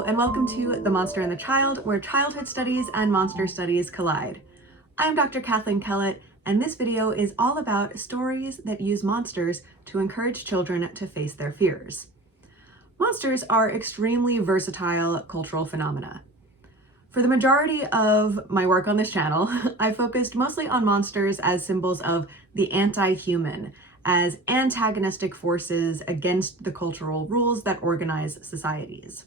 Hello, and welcome to The Monster and the Child, where childhood studies and monster studies collide. I'm Dr. Kathleen Kellett, and this video is all about stories that use monsters to encourage children to face their fears. Monsters are extremely versatile cultural phenomena. For the majority of my work on this channel, I focused mostly on monsters as symbols of the anti-human, as antagonistic forces against the cultural rules that organize societies.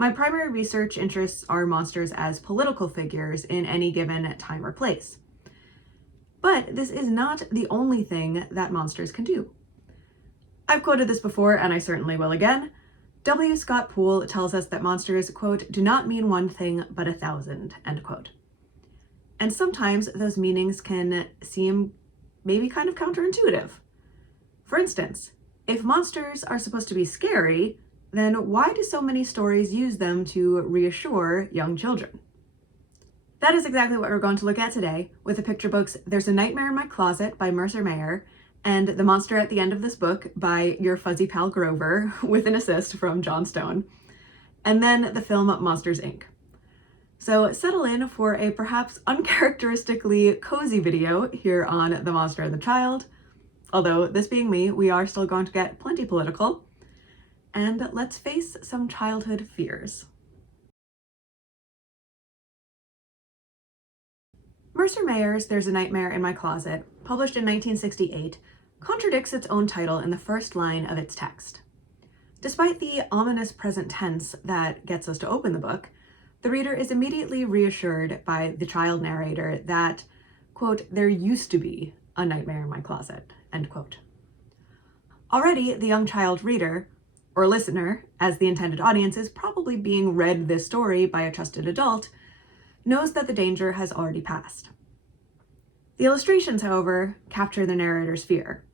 My primary research interests are monsters as political figures in any given time or place. But this is not the only thing that monsters can do. I've quoted this before, and I certainly will again. W. Scott Poole tells us that monsters, quote, do not mean one thing but 1,000, end quote. And sometimes those meanings can seem maybe kind of counterintuitive. For instance, if monsters are supposed to be scary, then why do so many stories use them to reassure young children? That is exactly what we're going to look at today with the picture books There's a Nightmare in My Closet by Mercer Mayer and The Monster at the End of This Book by your fuzzy pal Grover with an assist from John Stone, and then the film Monsters, Inc. So settle in for a perhaps uncharacteristically cozy video here on The Monster and the Child. Although, this being me, we are still going to get plenty political. And let's face some childhood fears. Mercer Mayer's There's a Nightmare in My Closet, published in 1968, contradicts its own title in the first line of its text. Despite the ominous present tense that gets us to open the book, the reader is immediately reassured by the child narrator that, quote, there used to be a nightmare in my closet, end quote. Already, the young child reader, or listener, as the intended audience is probably being read this story by a trusted adult, knows that the danger has already passed. The illustrations, however, capture the narrator's fear.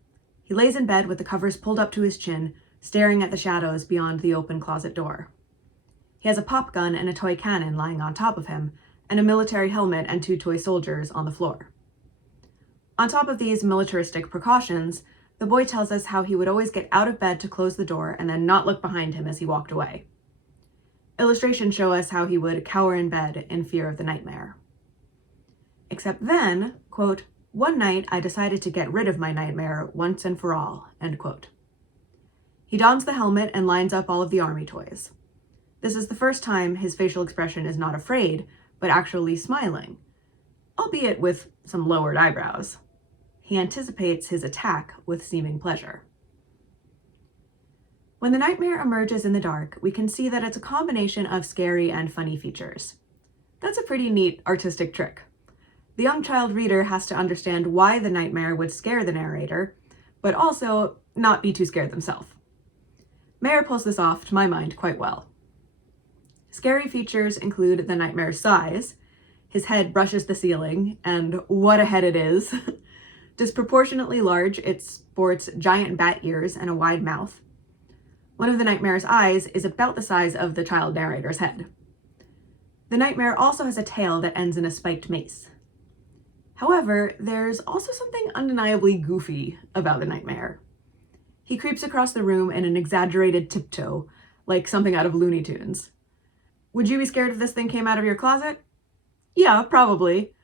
He lays in bed with the covers pulled up to his chin, staring at the shadows beyond the open closet door. He has a pop gun and a toy cannon lying on top of him, and a military helmet and 2 toy soldiers on the floor. On top of these militaristic precautions, the boy tells us how he would always get out of bed to close the door and then not look behind him as he walked away. Illustrations show us how he would cower in bed in fear of the nightmare. Except then, quote, one night I decided to get rid of my nightmare once and for all, end quote. He dons the helmet and lines up all of the army toys. This is the first time his facial expression is not afraid, but actually smiling, albeit with some lowered eyebrows. He anticipates his attack with seeming pleasure. When the nightmare emerges in the dark, we can see that it's a combination of scary and funny features. That's a pretty neat artistic trick. The young child reader has to understand why the nightmare would scare the narrator, but also not be too scared themselves. Mayer pulls this off, to my mind, quite well. Scary features include the nightmare's size. His head brushes the ceiling, and what a head it is. Disproportionately large, it sports giant bat ears and a wide mouth. One of the nightmare's eyes is about the size of the child narrator's head. The nightmare also has a tail that ends in a spiked mace. However, there's also something undeniably goofy about the nightmare. He creeps across the room in an exaggerated tiptoe, like something out of Looney Tunes. Would you be scared if this thing came out of your closet? Yeah, probably.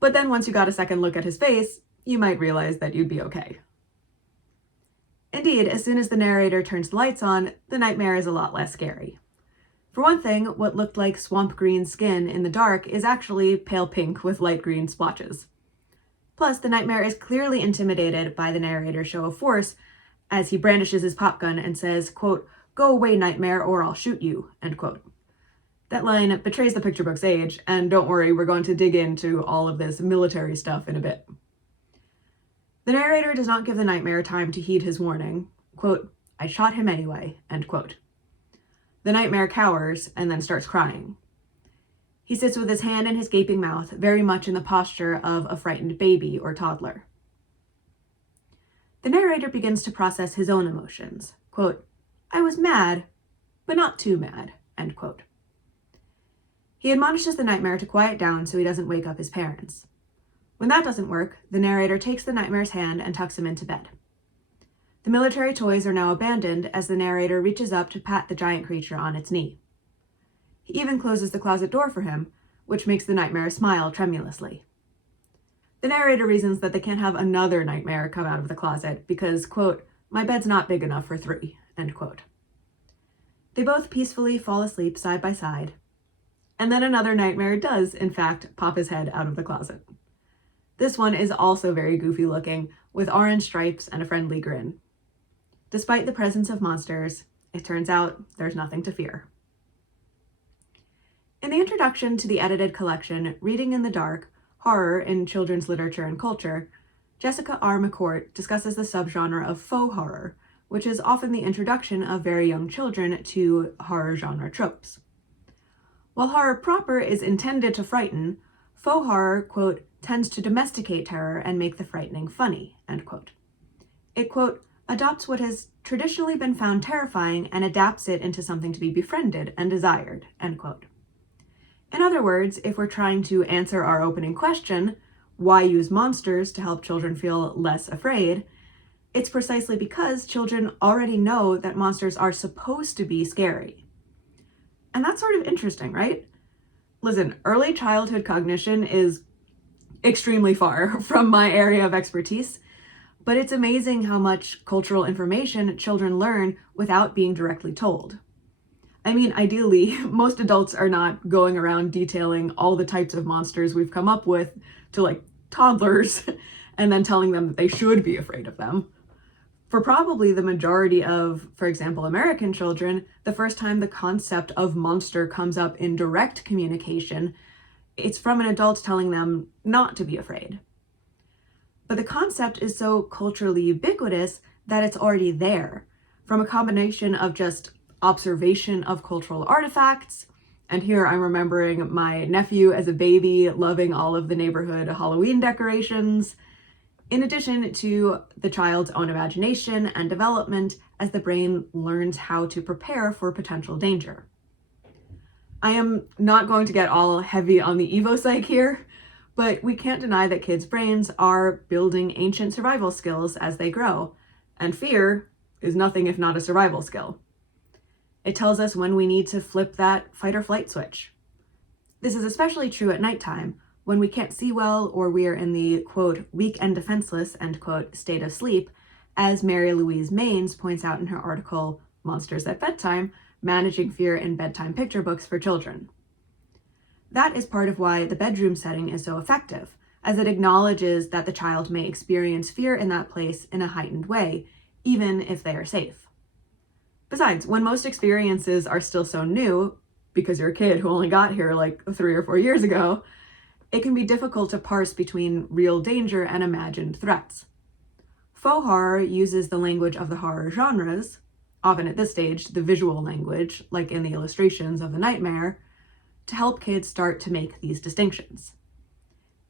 But then once you got a second look at his face, you might realize that you'd be okay. Indeed, as soon as the narrator turns the lights on, the nightmare is a lot less scary. For one thing, what looked like swamp green skin in the dark is actually pale pink with light green splotches. Plus, the nightmare is clearly intimidated by the narrator's show of force as he brandishes his pop gun and says, quote, go away, nightmare, or I'll shoot you, end quote. That line betrays the picture book's age, and don't worry, we're going to dig into all of this military stuff in a bit. The narrator does not give the nightmare time to heed his warning. Quote, I shot him anyway, end quote. The nightmare cowers and then starts crying. He sits with his hand in his gaping mouth, very much in the posture of a frightened baby or toddler. The narrator begins to process his own emotions. Quote, I was mad, but not too mad, end quote. He admonishes the nightmare to quiet down so he doesn't wake up his parents. When that doesn't work, the narrator takes the nightmare's hand and tucks him into bed. The military toys are now abandoned as the narrator reaches up to pat the giant creature on its knee. He even closes the closet door for him, which makes the nightmare smile tremulously. The narrator reasons that they can't have another nightmare come out of the closet because, quote, "my bed's not big enough for 3, end quote. They both peacefully fall asleep side by side, and then another nightmare does, in fact, pop his head out of the closet. This one is also very goofy looking, with orange stripes and a friendly grin. Despite the presence of monsters, it turns out there's nothing to fear. In the introduction to the edited collection, Reading in the Dark, Horror in Children's Literature and Culture, Jessica R. McCourt discusses the subgenre of faux horror, which is often the introduction of very young children to horror genre tropes. While horror proper is intended to frighten, faux horror, quote, "tends to domesticate terror and make the frightening funny," end quote. It, quote, "adopts what has traditionally been found terrifying and adapts it into something to be befriended and desired," end quote. In other words, if we're trying to answer our opening question, why use monsters to help children feel less afraid, it's precisely because children already know that monsters are supposed to be scary. And that's sort of interesting, right? Listen, early childhood cognition is extremely far from my area of expertise, but it's amazing how much cultural information children learn without being directly told. I mean, ideally, most adults are not going around detailing all the types of monsters we've come up with to like toddlers and then telling them that they should be afraid of them. For probably the majority of, for example, American children, the first time the concept of monster comes up in direct communication, it's from an adult telling them not to be afraid. But the concept is so culturally ubiquitous that it's already there, from a combination of just observation of cultural artifacts, and here I'm remembering my nephew as a baby loving all of the neighborhood Halloween decorations, in addition to the child's own imagination and development as the brain learns how to prepare for potential danger. I am not going to get all heavy on the Evo psych here, but we can't deny that kids' brains are building ancient survival skills as they grow, and fear is nothing if not a survival skill. It tells us when we need to flip that fight or flight switch. This is especially true at nighttime, when we can't see well or we are in the, quote, "weak and defenseless," end quote, state of sleep, as Mary Louise Maines points out in her article, Monsters at Bedtime, Managing Fear in Bedtime Picture Books for Children. That is part of why the bedroom setting is so effective, as it acknowledges that the child may experience fear in that place in a heightened way, even if they are safe. Besides, when most experiences are still so new, because you're a kid who only got here like 3 or 4 years ago, it can be difficult to parse between real danger and imagined threats. Faux horror uses the language of the horror genres, often at this stage the visual language, like in the illustrations of the nightmare, to help kids start to make these distinctions.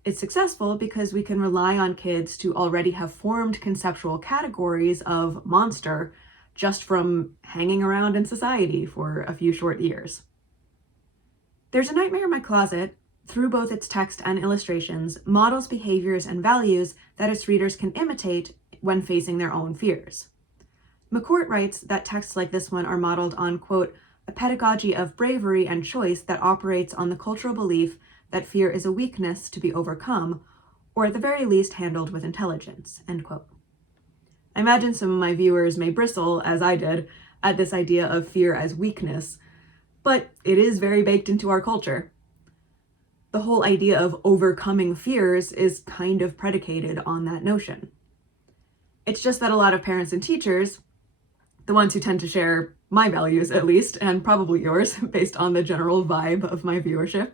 It's successful because we can rely on kids to already have formed conceptual categories of monster just from hanging around in society for a few short years. There's a Nightmare in My Closet, through both its text and illustrations, models behaviors and values that its readers can imitate when facing their own fears. McCourt writes that texts like this one are modeled on, quote, "a pedagogy of bravery and choice that operates on the cultural belief that fear is a weakness to be overcome, or at the very least handled with intelligence," end quote. I imagine some of my viewers may bristle, as I did, at this idea of fear as weakness, but it is very baked into our culture. The whole idea of overcoming fears is kind of predicated on that notion. It's just that a lot of parents and teachers, the ones who tend to share my values at least, and probably yours based on the general vibe of my viewership,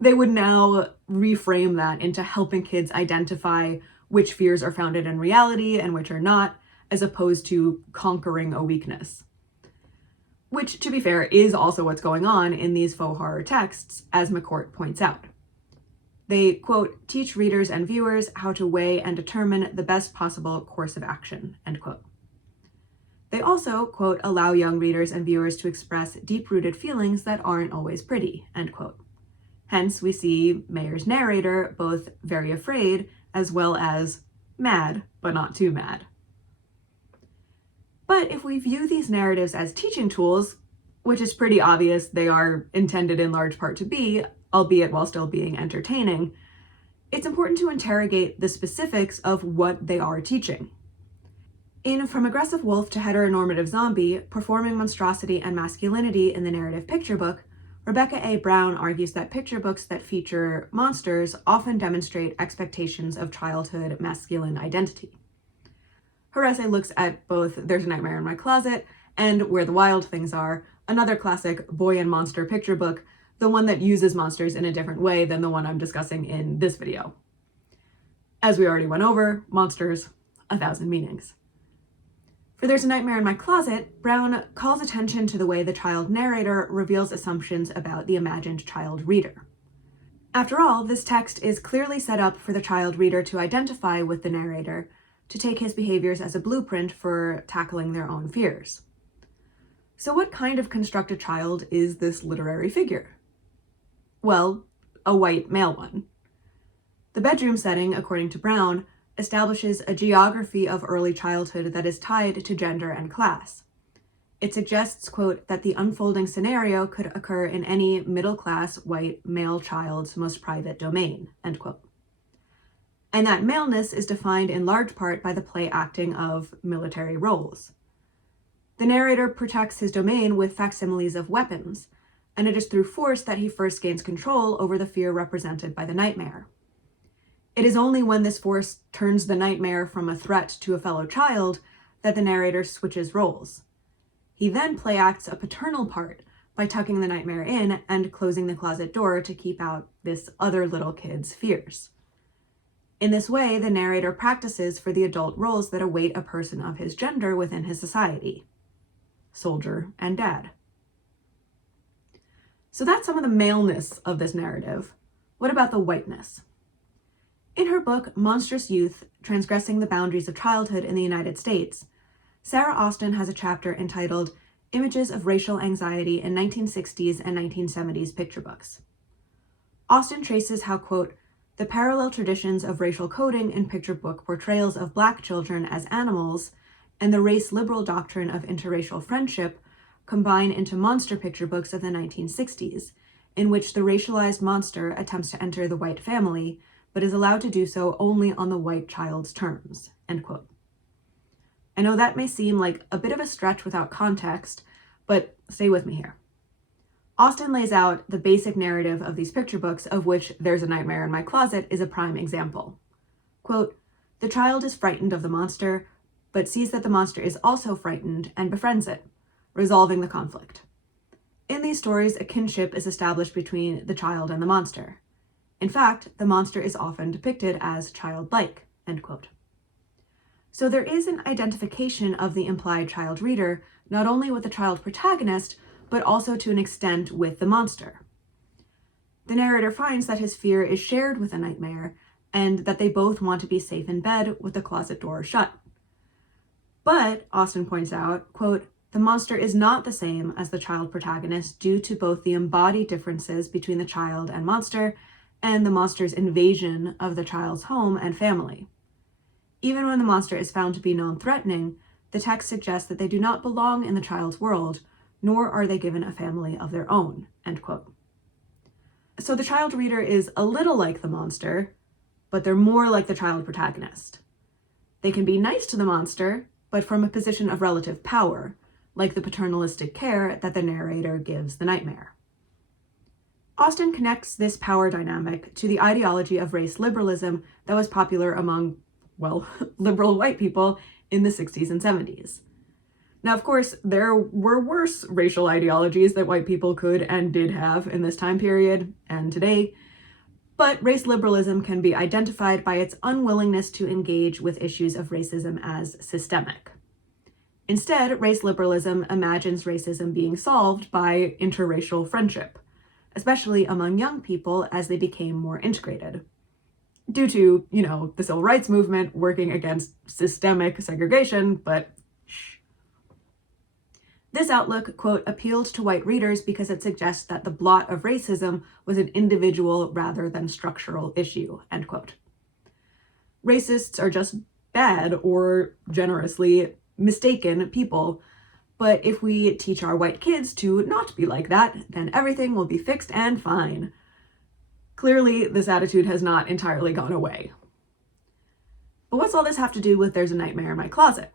they would now reframe that into helping kids identify which fears are founded in reality and which are not, as opposed to conquering a weakness. Which, to be fair, is also what's going on in these faux horror texts, as McCourt points out. They, quote, "teach readers and viewers how to weigh and determine the best possible course of action," end quote. They also, quote, "allow young readers and viewers to express deep-rooted feelings that aren't always pretty," end quote. Hence, we see Mayer's narrator both very afraid as well as mad, but not too mad. But if we view these narratives as teaching tools, which is pretty obvious they are intended in large part to be, albeit while still being entertaining, it's important to interrogate the specifics of what they are teaching. In From Aggressive Wolf to Heteronormative Zombie, Performing Monstrosity and Masculinity in the Narrative Picture Book, Rebecca A. Brown argues that picture books that feature monsters often demonstrate expectations of childhood masculine identity. Her essay looks at both There's a Nightmare in My Closet and Where the Wild Things Are, another classic boy and monster picture book, the one that uses monsters in a different way than the one I'm discussing in this video. As we already went over, monsters, 1,000 meanings. For There's a Nightmare in My Closet, Brown calls attention to the way the child narrator reveals assumptions about the imagined child reader. After all, this text is clearly set up for the child reader to identify with the narrator, to take his behaviors as a blueprint for tackling their own fears. So what kind of constructed child is this literary figure? Well, a white male one. The bedroom setting, according to Brown, establishes a geography of early childhood that is tied to gender and class. It suggests, quote, that the unfolding scenario could occur in any middle-class white male child's most private domain, end quote. And that maleness is defined in large part by the play acting of military roles. The narrator protects his domain with facsimiles of weapons, and it is through force that he first gains control over the fear represented by the nightmare. It is only when this force turns the nightmare from a threat to a fellow child that the narrator switches roles. He then play acts a paternal part by tucking the nightmare in and closing the closet door to keep out this other little kid's fears. In this way, the narrator practices for the adult roles that await a person of his gender within his society: soldier and dad. So that's some of the maleness of this narrative. What about the whiteness? In her book, Monstrous Youth, Transgressing the Boundaries of Childhood in the United States, Sarah Austin has a chapter entitled Images of Racial Anxiety in 1960s and 1970s Picture Books. Austin traces how, quote, the parallel traditions of racial coding in picture book portrayals of Black children as animals and the race-liberal doctrine of interracial friendship combine into monster picture books of the 1960s, in which the racialized monster attempts to enter the white family, but is allowed to do so only on the white child's terms, end quote. I know that may seem like a bit of a stretch without context, but stay with me here. Austin lays out the basic narrative of these picture books, of which There's a Nightmare in My Closet is a prime example. Quote, the child is frightened of the monster, but sees that the monster is also frightened and befriends it, resolving the conflict. In these stories, a kinship is established between the child and the monster. In fact, the monster is often depicted as childlike, end quote. So there is an identification of the implied child reader, not only with the child protagonist, but also to an extent with the monster. The narrator finds that his fear is shared with the nightmare, and that they both want to be safe in bed with the closet door shut. But, Austin points out, quote, the monster is not the same as the child protagonist due to both the embodied differences between the child and monster, and the monster's invasion of the child's home and family. Even when the monster is found to be non-threatening, the text suggests that they do not belong in the child's world, nor are they given a family of their own, end quote. So the child reader is a little like the monster, but they're more like the child protagonist. They can be nice to the monster, but from a position of relative power, like the paternalistic care that the narrator gives the nightmare. Austin connects this power dynamic to the ideology of race liberalism that was popular among, well, liberal white people in the 60s and 70s. Now, of course, there were worse racial ideologies that white people could and did have in this time period and today, but race liberalism can be identified by its unwillingness to engage with issues of racism as systemic. Instead, race liberalism imagines racism being solved by interracial friendship, especially among young people as they became more integrated. Due to, the civil rights movement working against systemic segregation, but shh. This outlook, quote, appealed to white readers because it suggests that the blot of racism was an individual rather than structural issue, end quote. Racists are just bad or generously mistaken people, but if we teach our white kids to not be like that, then everything will be fixed and fine. Clearly, this attitude has not entirely gone away. But what's all this have to do with There's a Nightmare in My Closet?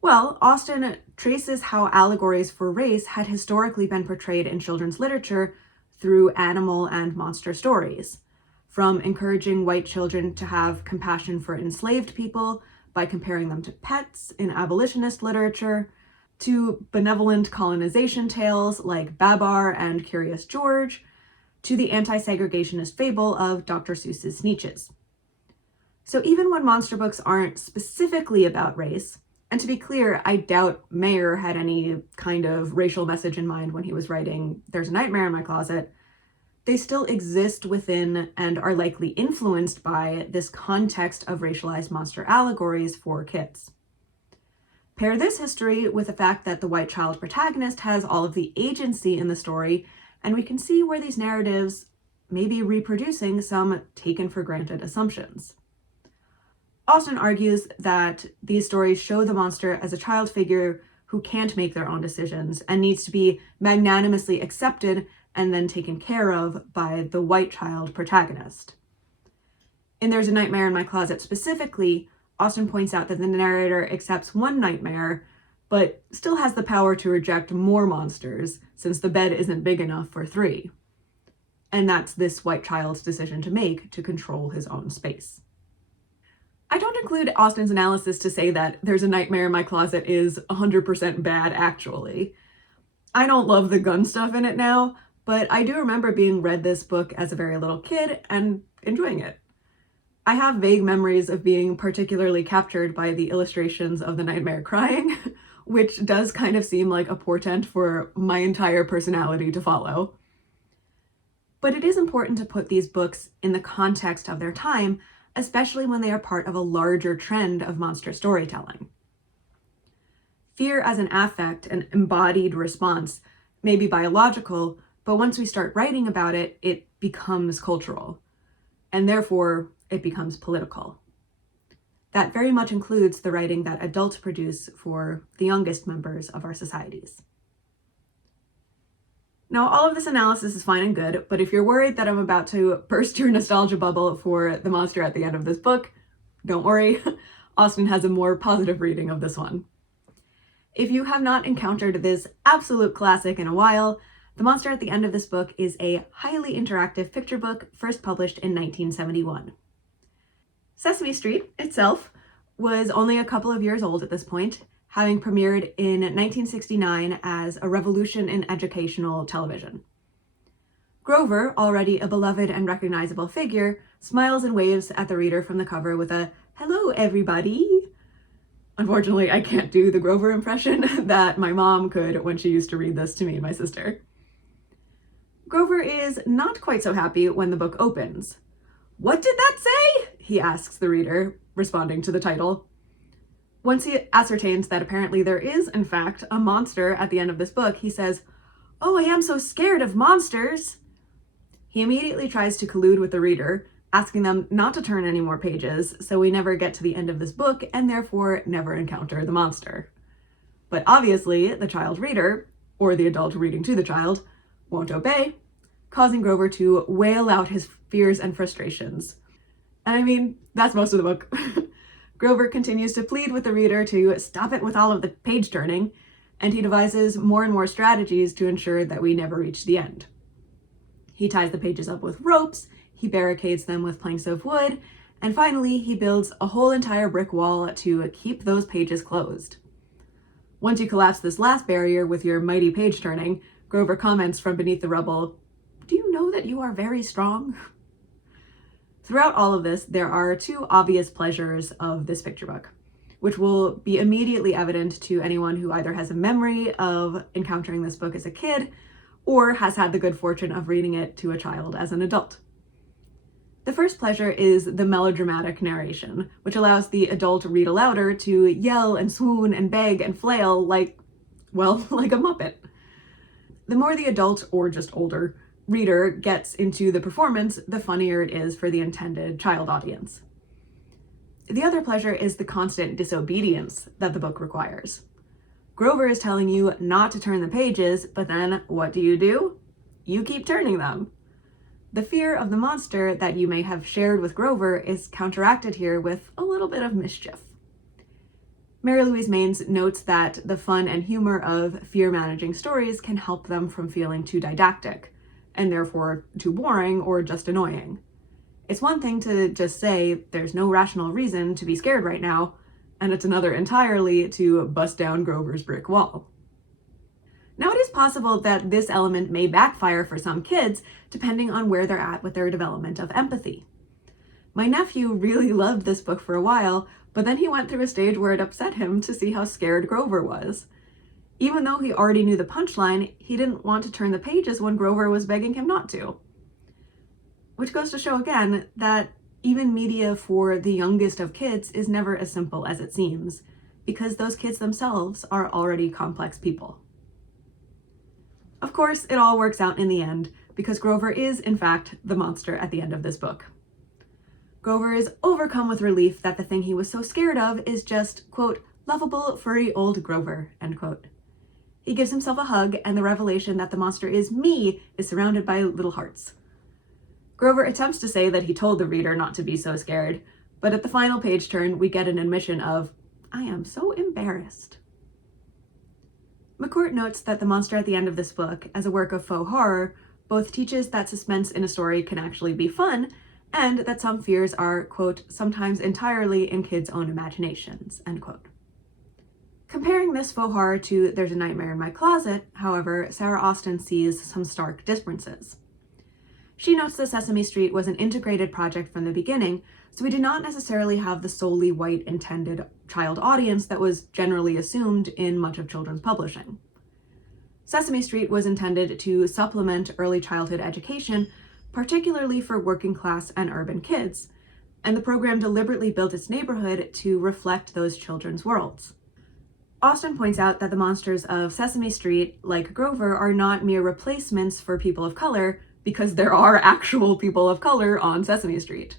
Well, Austen traces how allegories for race had historically been portrayed in children's literature through animal and monster stories, from encouraging white children to have compassion for enslaved people by comparing them to pets in abolitionist literature, to benevolent colonization tales like Babar and Curious George, to the anti-segregationist fable of Dr. Seuss's Sneetches. So even when monster books aren't specifically about race, and to be clear, I doubt Mayer had any kind of racial message in mind when he was writing There's a Nightmare in My Closet, they still exist within and are likely influenced by this context of racialized monster allegories for kids. Pair this history with the fact that the white child protagonist has all of the agency in the story, and we can see where these narratives may be reproducing some taken for granted assumptions. Austen argues that these stories show the monster as a child figure who can't make their own decisions and needs to be magnanimously accepted and then taken care of by the white child protagonist. In There's a Nightmare in My Closet specifically, Austen points out that the narrator accepts one nightmare, but still has the power to reject more monsters since the bed isn't big enough for 3. And that's this white child's decision to make to control his own space. I don't include Austen's analysis to say that There's a Nightmare in My Closet is 100% bad, actually. I don't love the gun stuff in it now, but I do remember being read this book as a very little kid and enjoying it. I have vague memories of being particularly captured by the illustrations of the nightmare crying, which does kind of seem like a portent for my entire personality to follow. But it is important to put these books in the context of their time, especially when they are part of a larger trend of monster storytelling. Fear as an affect, an embodied response, may be biological, but once we start writing about it, it becomes cultural, and therefore it becomes political. That very much includes the writing that adults produce for the youngest members of our societies. Now, all of this analysis is fine and good, but if you're worried that I'm about to burst your nostalgia bubble for the monster at the end of this book, don't worry. Austen has a more positive reading of this one. If you have not encountered this absolute classic in a while, the monster at the end of this book is a highly interactive picture book first published in 1971. Sesame Street itself was only a couple of years old at this point, having premiered in 1969 as a revolution in educational television. Grover, already a beloved and recognizable figure, smiles and waves at the reader from the cover with a "Hello, everybody." Unfortunately, I can't do the Grover impression that my mom could when she used to read this to me and my sister. Grover is not quite so happy when the book opens. "What did that say?" he asks the reader, responding to the title. Once he ascertains that apparently there is, in fact, a monster at the end of this book, he says, "Oh, I am so scared of monsters." He immediately tries to collude with the reader, asking them not to turn any more pages, so we never get to the end of this book and therefore never encounter the monster. But obviously, the child reader, or the adult reading to the child, won't obey, causing Grover to wail out his fears and frustrations. And I mean, that's most of the book. Grover continues to plead with the reader to stop it with all of the page turning, and he devises more and more strategies to ensure that we never reach the end. He ties the pages up with ropes, he barricades them with planks of wood, and finally he builds a whole entire brick wall to keep those pages closed. Once you collapse this last barrier with your mighty page turning, Grover comments from beneath the rubble, "Do you know that you are very strong?" Throughout all of this, there are two obvious pleasures of this picture book, which will be immediately evident to anyone who either has a memory of encountering this book as a kid or has had the good fortune of reading it to a child as an adult. The first pleasure is the melodramatic narration, which allows the adult reader louder to yell and swoon and beg and flail like a Muppet. The more the adult, or just older, reader gets into the performance, the funnier it is for the intended child audience. The other pleasure is the constant disobedience that the book requires. Grover is telling you not to turn the pages, but then what do? You keep turning them. The fear of the monster that you may have shared with Grover is counteracted here with a little bit of mischief. Mary Louise Maines notes that the fun and humor of fear-managing stories can help them from feeling too didactic, and therefore too boring or just annoying. It's one thing to just say, there's no rational reason to be scared right now, and it's another entirely to bust down Grover's brick wall. Now, it is possible that this element may backfire for some kids, depending on where they're at with their development of empathy. My nephew really loved this book for a while, but then he went through a stage where it upset him to see how scared Grover was. Even though he already knew the punchline, he didn't want to turn the pages when Grover was begging him not to. Which goes to show again that even media for the youngest of kids is never as simple as it seems, because those kids themselves are already complex people. Of course, it all works out in the end, because Grover is, in fact, the monster at the end of this book. Grover is overcome with relief that the thing he was so scared of is just, quote, lovable, furry old Grover, end quote. He gives himself a hug, and the revelation that the monster is me is surrounded by little hearts. Grover attempts to say that he told the reader not to be so scared, but at the final page turn, we get an admission of, I am so embarrassed. McCourt notes that the monster at the end of this book, as a work of faux horror, both teaches that suspense in a story can actually be fun, and that some fears are, quote, sometimes entirely in kids' own imaginations, end quote. Comparing this faux horror to There's a Nightmare in My Closet, however, Sarah Austin sees some stark differences. She notes that Sesame Street was an integrated project from the beginning, so we do not necessarily have the solely white intended child audience that was generally assumed in much of children's publishing. Sesame Street was intended to supplement early childhood education, particularly for working class and urban kids, and the program deliberately built its neighborhood to reflect those children's worlds. Austin points out that the monsters of Sesame Street, like Grover, are not mere replacements for people of color, because there are actual people of color on Sesame Street.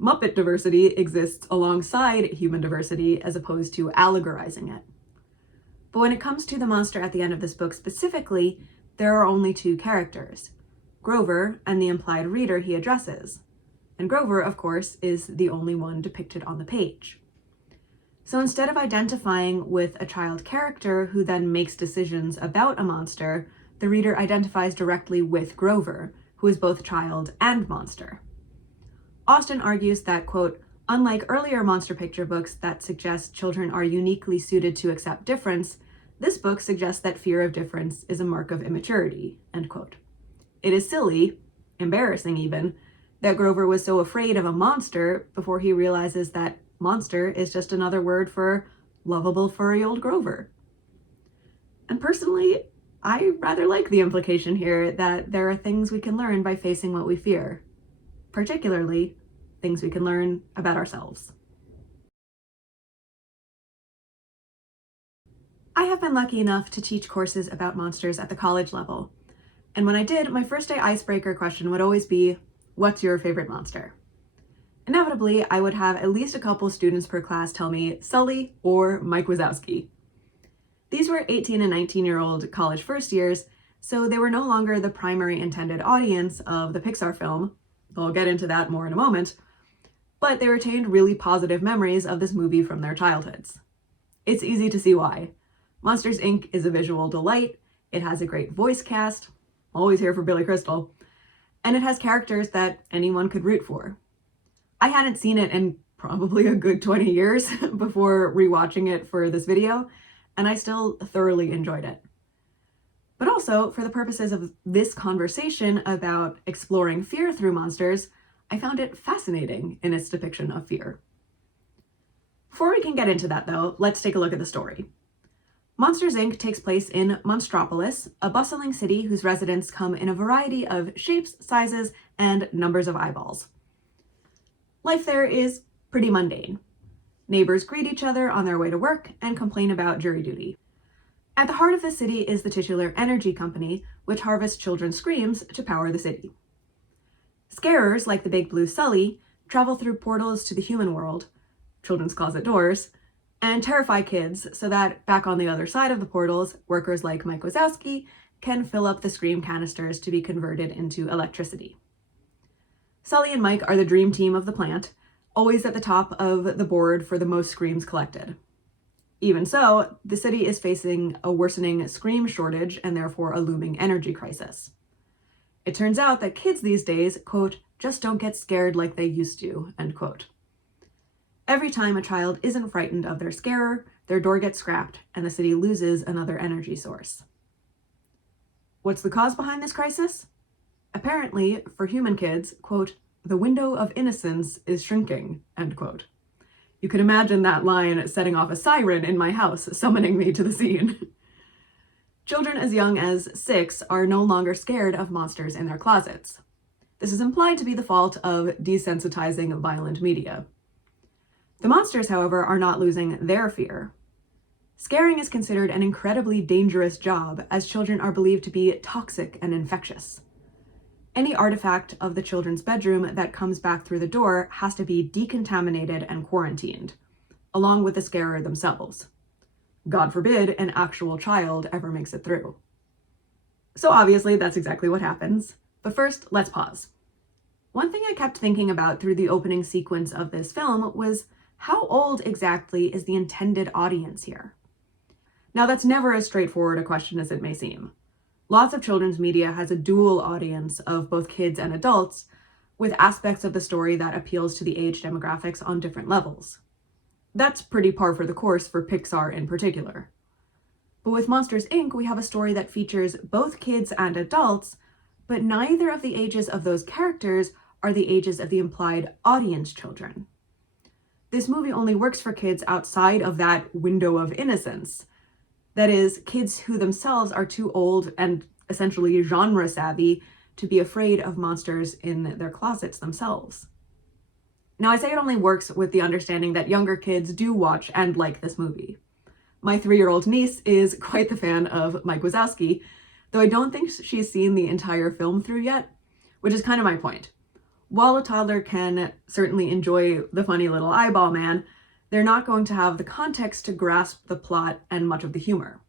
Muppet diversity exists alongside human diversity as opposed to allegorizing it. But when it comes to the monster at the end of this book specifically, there are only two characters, Grover and the implied reader he addresses. And Grover, of course, is the only one depicted on the page. So instead of identifying with a child character who then makes decisions about a monster, the reader identifies directly with Grover, who is both child and monster. Austin argues that, quote, unlike earlier monster picture books that suggest children are uniquely suited to accept difference, this book suggests that fear of difference is a mark of immaturity, end quote. It is silly, embarrassing even, that Grover was so afraid of a monster before he realizes that monster is just another word for lovable furry old Grover. And personally, I rather like the implication here that there are things we can learn by facing what we fear, particularly things we can learn about ourselves. I have been lucky enough to teach courses about monsters at the college level, and when I did, my first day icebreaker question would always be, what's your favorite monster? Inevitably, I would have at least a couple students per class tell me Sully or Mike Wazowski. These were 18 and 19-year-old college first years, so they were no longer the primary intended audience of the Pixar film. I'll get into that more in a moment, but they retained really positive memories of this movie from their childhoods. It's easy to see why. Monsters, Inc. is a visual delight, it has a great voice cast, always here for Billy Crystal, and it has characters that anyone could root for. I hadn't seen it in probably a good 20 years before rewatching it for this video, and I still thoroughly enjoyed it. But also, for the purposes of this conversation about exploring fear through monsters, I found it fascinating in its depiction of fear. Before we can get into that though, let's take a look at the story. Monsters, Inc. takes place in Monstropolis, a bustling city whose residents come in a variety of shapes, sizes, and numbers of eyeballs. Life there is pretty mundane. Neighbors greet each other on their way to work and complain about jury duty. At the heart of the city is the titular energy company, which harvests children's screams to power the city. Scarers, like the Big Blue Sully, travel through portals to the human world, children's closet doors, and terrify kids so that back on the other side of the portals, workers like Mike Wazowski can fill up the scream canisters to be converted into electricity. Sully and Mike are the dream team of the plant, always at the top of the board for the most screams collected. Even so, the city is facing a worsening scream shortage and therefore a looming energy crisis. It turns out that kids these days, quote, just don't get scared like they used to, end quote. Every time a child isn't frightened of their scarer, their door gets scrapped and the city loses another energy source. What's the cause behind this crisis? Apparently, for human kids, quote, the window of innocence is shrinking, end quote. You can imagine that line setting off a siren in my house, summoning me to the scene. Children as young as 6 are no longer scared of monsters in their closets. This is implied to be the fault of desensitizing violent media. The monsters, however, are not losing their fear. Scaring is considered an incredibly dangerous job, as children are believed to be toxic and infectious. Any artifact of the children's bedroom that comes back through the door has to be decontaminated and quarantined, along with the scarer themselves. God forbid an actual child ever makes it through. So obviously that's exactly what happens. But first, let's pause. One thing I kept thinking about through the opening sequence of this film was how old exactly is the intended audience here? Now that's never as straightforward a question as it may seem. Lots of children's media has a dual audience of both kids and adults, with aspects of the story that appeals to the age demographics on different levels. That's pretty par for the course for Pixar in particular. But with Monsters, Inc., we have a story that features both kids and adults, but neither of the ages of those characters are the ages of the implied audience children. This movie only works for kids outside of that window of innocence. That is, kids who themselves are too old and essentially genre savvy to be afraid of monsters in their closets themselves. Now, I say it only works with the understanding that younger kids do watch and like this movie. My 3-year-old niece is quite the fan of Mike Wazowski, though I don't think she's seen the entire film through yet, which is kind of my point. While a toddler can certainly enjoy the funny little eyeball man, they're not going to have the context to grasp the plot and much of the humor.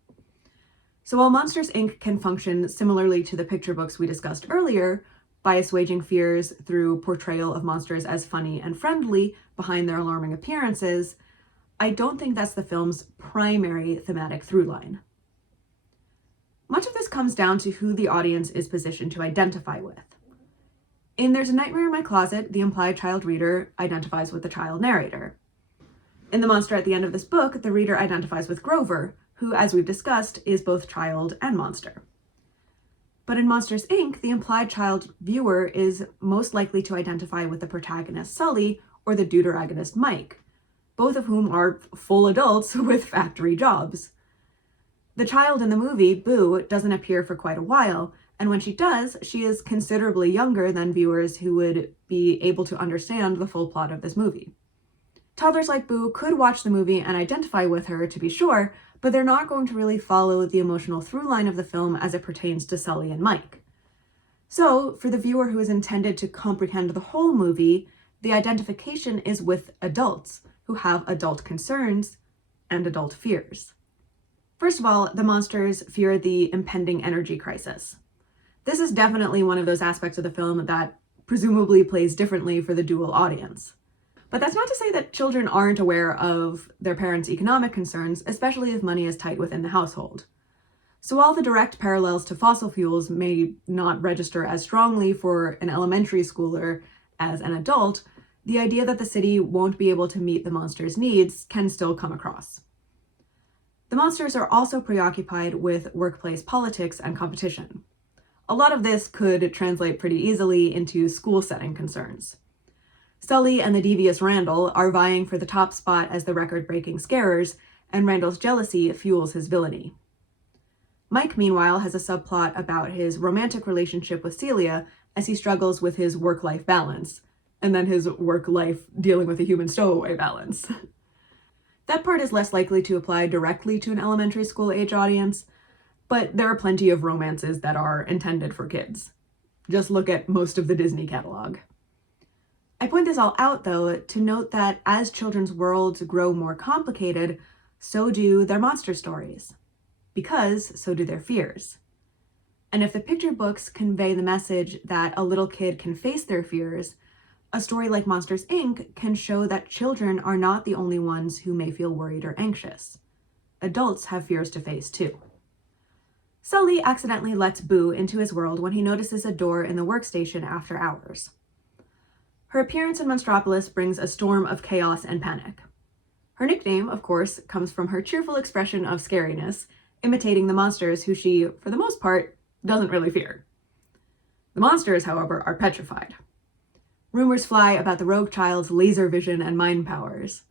So while Monsters, Inc. can function similarly to the picture books we discussed earlier, by assuaging fears through portrayal of monsters as funny and friendly behind their alarming appearances, I don't think that's the film's primary thematic through line. Much of this comes down to who the audience is positioned to identify with. In There's a Nightmare in My Closet, the implied child reader identifies with the child narrator. In The Monster at the End of this book, the reader identifies with Grover, who, as we've discussed, is both child and monster. But in Monsters, Inc., the implied child viewer is most likely to identify with the protagonist Sully or the deuteragonist Mike, both of whom are full adults with factory jobs. The child in the movie, Boo, doesn't appear for quite a while, and when she does, she is considerably younger than viewers who would be able to understand the full plot of this movie. Toddlers like Boo could watch the movie and identify with her, to be sure, but they're not going to really follow the emotional through line of the film as it pertains to Sully and Mike. So, for the viewer who is intended to comprehend the whole movie, the identification is with adults who have adult concerns and adult fears. First of all, the monsters fear the impending energy crisis. This is definitely one of those aspects of the film that presumably plays differently for the dual audience. But that's not to say that children aren't aware of their parents' economic concerns, especially if money is tight within the household. So while the direct parallels to fossil fuels may not register as strongly for an elementary schooler as an adult, the idea that the city won't be able to meet the monsters' needs can still come across. The monsters are also preoccupied with workplace politics and competition. A lot of this could translate pretty easily into school setting concerns. Sully and the devious Randall are vying for the top spot as the record-breaking scarers, and Randall's jealousy fuels his villainy. Mike, meanwhile, has a subplot about his romantic relationship with Celia as he struggles with his work-life balance, and then his work-life dealing with a human stowaway balance. That part is less likely to apply directly to an elementary school age audience, but there are plenty of romances that are intended for kids. Just look at most of the Disney catalog. I point this all out, though, to note that as children's worlds grow more complicated, so do their monster stories, because so do their fears. And if the picture books convey the message that a little kid can face their fears, a story like Monsters, Inc. can show that children are not the only ones who may feel worried or anxious. Adults have fears to face too. Sully accidentally lets Boo into his world when he notices a door in the workstation after hours. Her appearance in Monstropolis brings a storm of chaos and panic. Her nickname, of course, comes from her cheerful expression of scariness, imitating the monsters who she, for the most part, doesn't really fear. The monsters, however, are petrified. Rumors fly about the rogue child's laser vision and mind powers.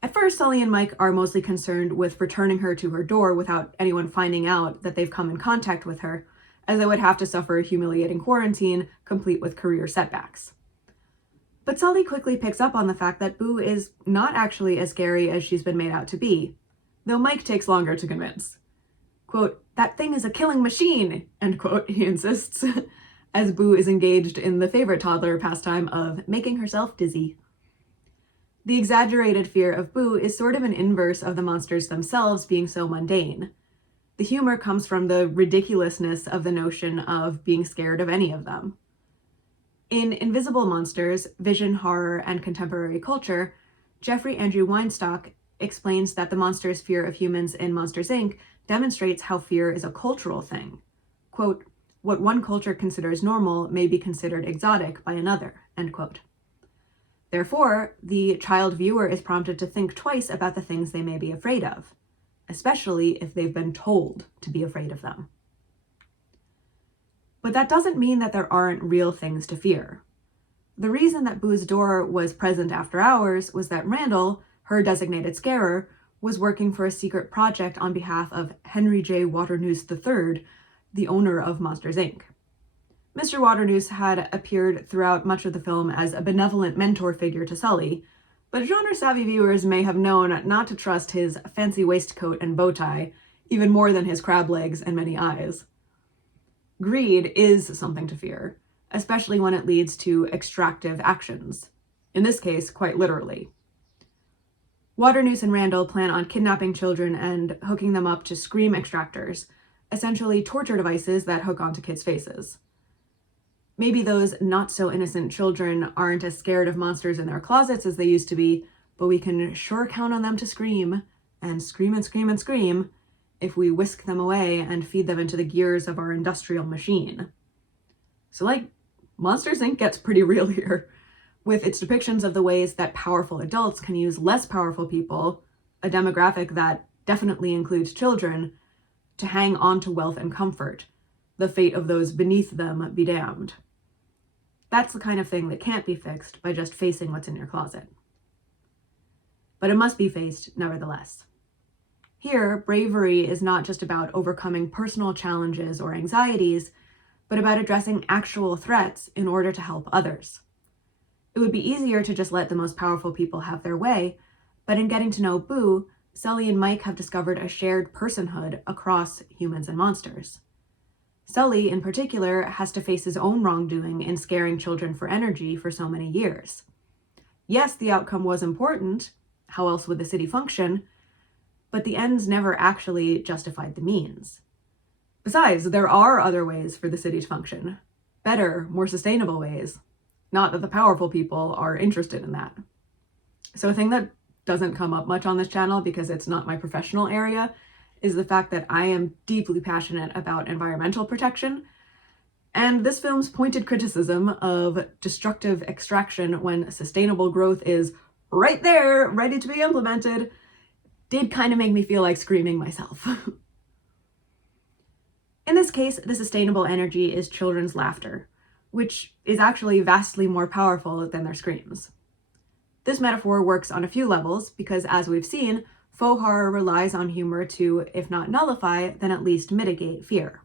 At first, Sully and Mike are mostly concerned with returning her to her door without anyone finding out that they've come in contact with her, as they would have to suffer a humiliating quarantine, complete with career setbacks. But Sully quickly picks up on the fact that Boo is not actually as scary as she's been made out to be, though Mike takes longer to convince. Quote, "That thing is a killing machine," end quote, he insists, as Boo is engaged in the favorite toddler pastime of making herself dizzy. The exaggerated fear of Boo is sort of an inverse of the monsters themselves being so mundane. The humor comes from the ridiculousness of the notion of being scared of any of them. In Invisible Monsters, Vision, Horror, and Contemporary Culture, Jeffrey Andrew Weinstock explains that the monster's fear of humans in Monsters, Inc. demonstrates how fear is a cultural thing. Quote, "What one culture considers normal may be considered exotic by another," end quote. Therefore, the child viewer is prompted to think twice about the things they may be afraid of, especially if they've been told to be afraid of them. But that doesn't mean that there aren't real things to fear. The reason that Boo's door was present after hours was that Randall, her designated scarer, was working for a secret project on behalf of Henry J. Waternoose III, the owner of Monsters, Inc. Mr. Waternoose had appeared throughout much of the film as a benevolent mentor figure to Sully, but genre-savvy viewers may have known not to trust his fancy waistcoat and bow tie, even more than his crab legs and many eyes. Greed is something to fear, especially when it leads to extractive actions. In this case, quite literally. Waternoose and Randall plan on kidnapping children and hooking them up to scream extractors, essentially torture devices that hook onto kids' faces. Maybe those not-so-innocent children aren't as scared of monsters in their closets as they used to be, but we can sure count on them to scream, and scream and scream and scream, if we whisk them away and feed them into the gears of our industrial machine. So, Monsters, Inc. gets pretty real here, with its depictions of the ways that powerful adults can use less powerful people, a demographic that definitely includes children, to hang on to wealth and comfort, the fate of those beneath them be damned. That's the kind of thing that can't be fixed by just facing what's in your closet. But it must be faced nevertheless. Here, bravery is not just about overcoming personal challenges or anxieties, but about addressing actual threats in order to help others. It would be easier to just let the most powerful people have their way, but in getting to know Boo, Sully and Mike have discovered a shared personhood across humans and monsters. Sully, in particular, has to face his own wrongdoing in scaring children for energy for so many years. Yes, the outcome was important. How else would the city function? But the ends never actually justified the means. Besides, there are other ways for the city to function. Better, more sustainable ways. Not that the powerful people are interested in that. So a thing that doesn't come up much on this channel because it's not my professional area is the fact that I am deeply passionate about environmental protection. And this film's pointed criticism of destructive extraction when sustainable growth is right there, ready to be implemented, did kind of make me feel like screaming myself. In this case, the sustainable energy is children's laughter, which is actually vastly more powerful than their screams. This metaphor works on a few levels because, as we've seen, faux horror relies on humor to, if not nullify, then at least mitigate fear.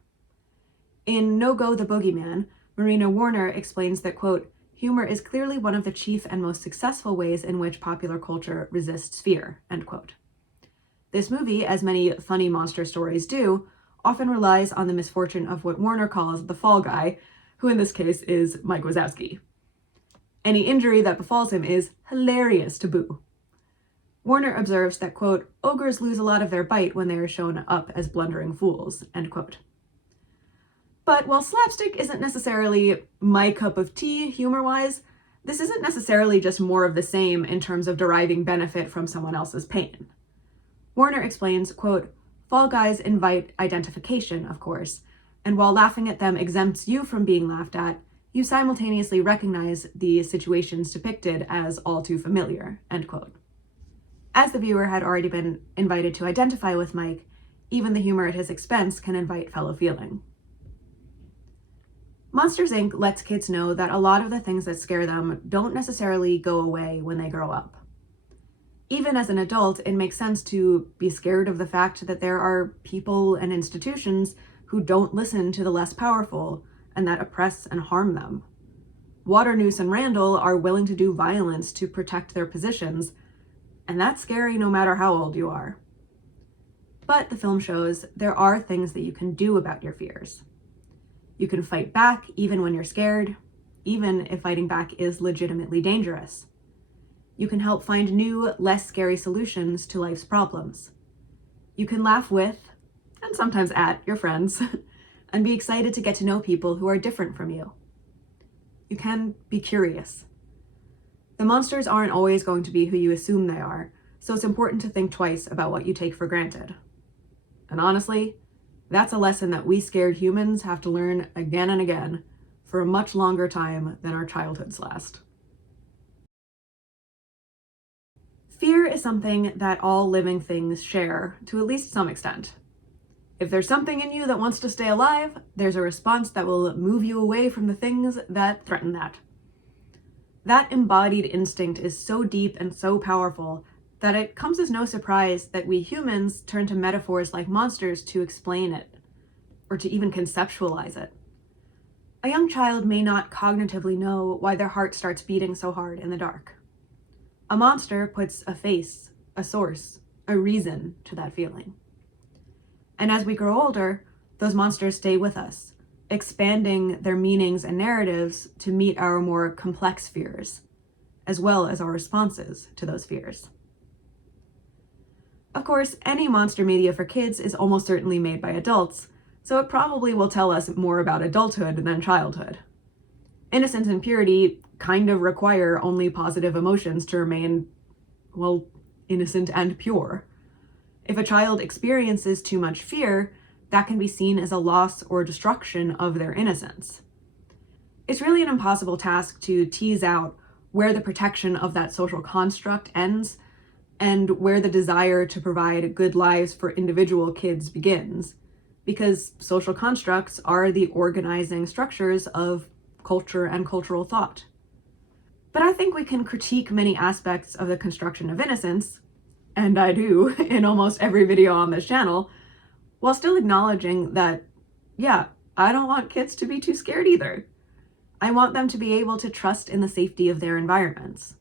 In No Go the Boogeyman, Marina Warner explains that, quote, "Humor is clearly one of the chief and most successful ways in which popular culture resists fear," end quote. This movie, as many funny monster stories do, often relies on the misfortune of what Warner calls the fall guy, who in this case is Mike Wazowski. Any injury that befalls him is hilarious to Boo. Warner observes that, quote, ogres lose a lot of their bite when they are shown up as blundering fools, end quote. But while slapstick isn't necessarily my cup of tea humor-wise, this isn't necessarily just more of the same in terms of deriving benefit from someone else's pain. Warner explains, quote, Fall Guys invite identification, of course, and while laughing at them exempts you from being laughed at, you simultaneously recognize the situations depicted as all too familiar, end quote. As the viewer had already been invited to identify with Mike, even the humor at his expense can invite fellow feeling. Monsters, Inc. lets kids know that a lot of the things that scare them don't necessarily go away when they grow up. Even as an adult, it makes sense to be scared of the fact that there are people and institutions who don't listen to the less powerful and that oppress and harm them. Waternoose and Randall are willing to do violence to protect their positions, and that's scary no matter how old you are. But the film shows there are things that you can do about your fears. You can fight back even when you're scared, even if fighting back is legitimately dangerous. You can help find new, less scary solutions to life's problems. You can laugh with, and sometimes at, your friends, and be excited to get to know people who are different from you. You can be curious. The monsters aren't always going to be who you assume they are, so it's important to think twice about what you take for granted. And honestly, that's a lesson that we scared humans have to learn again and again for a much longer time than our childhoods last. Fear is something that all living things share to at least some extent. If there's something in you that wants to stay alive, there's a response that will move you away from the things that threaten that. That embodied instinct is so deep and so powerful that it comes as no surprise that we humans turn to metaphors like monsters to explain it, or to even conceptualize it. A young child may not cognitively know why their heart starts beating so hard in the dark. A monster puts a face, a source, a reason to that feeling. And as we grow older, those monsters stay with us, expanding their meanings and narratives to meet our more complex fears, as well as our responses to those fears. Of course, any monster media for kids is almost certainly made by adults, so it probably will tell us more about adulthood than childhood. Innocence and purity kind of require only positive emotions to remain, well, innocent and pure. If a child experiences too much fear, that can be seen as a loss or destruction of their innocence. It's really an impossible task to tease out where the protection of that social construct ends and where the desire to provide good lives for individual kids begins, because social constructs are the organizing structures of culture and cultural thought. But I think we can critique many aspects of the construction of innocence, and I do in almost every video on this channel, while still acknowledging that, yeah, I don't want kids to be too scared either. I want them to be able to trust in the safety of their environments.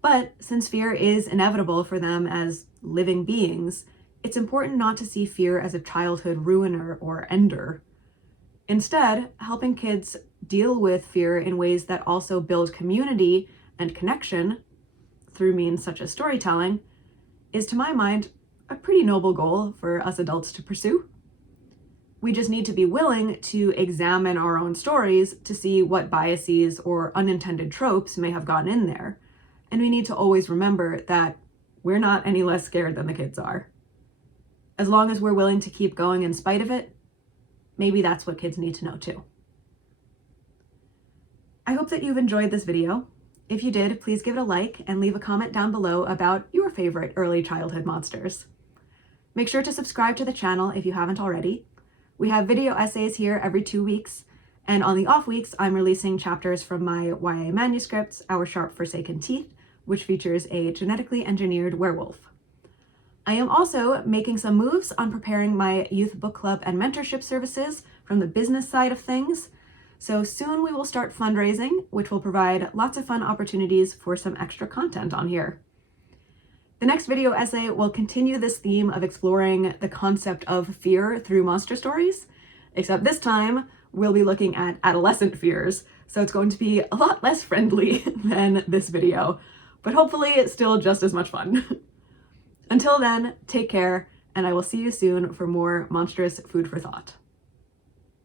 But since fear is inevitable for them as living beings, it's important not to see fear as a childhood ruiner or ender. Instead, helping kids deal with fear in ways that also build community and connection through means such as storytelling is, to my mind, a pretty noble goal for us adults to pursue. We just need to be willing to examine our own stories to see what biases or unintended tropes may have gotten in there. And we need to always remember that we're not any less scared than the kids are. As long as we're willing to keep going in spite of it, maybe that's what kids need to know too. I hope that you've enjoyed this video. If you did, please give it a like and leave a comment down below about your favorite early childhood monsters. Make sure to subscribe to the channel if you haven't already. We have video essays here every 2 weeks, and on the off weeks, I'm releasing chapters from my YA manuscripts, Our Sharp Forsaken Teeth, which features a genetically engineered werewolf. I am also making some moves on preparing my youth book club and mentorship services from the business side of things. So soon we will start fundraising, which will provide lots of fun opportunities for some extra content on here. The next video essay will continue this theme of exploring the concept of fear through monster stories, except this time we'll be looking at adolescent fears, so it's going to be a lot less friendly than this video, but hopefully it's still just as much fun. Until then, take care, and I will see you soon for more monstrous food for thought.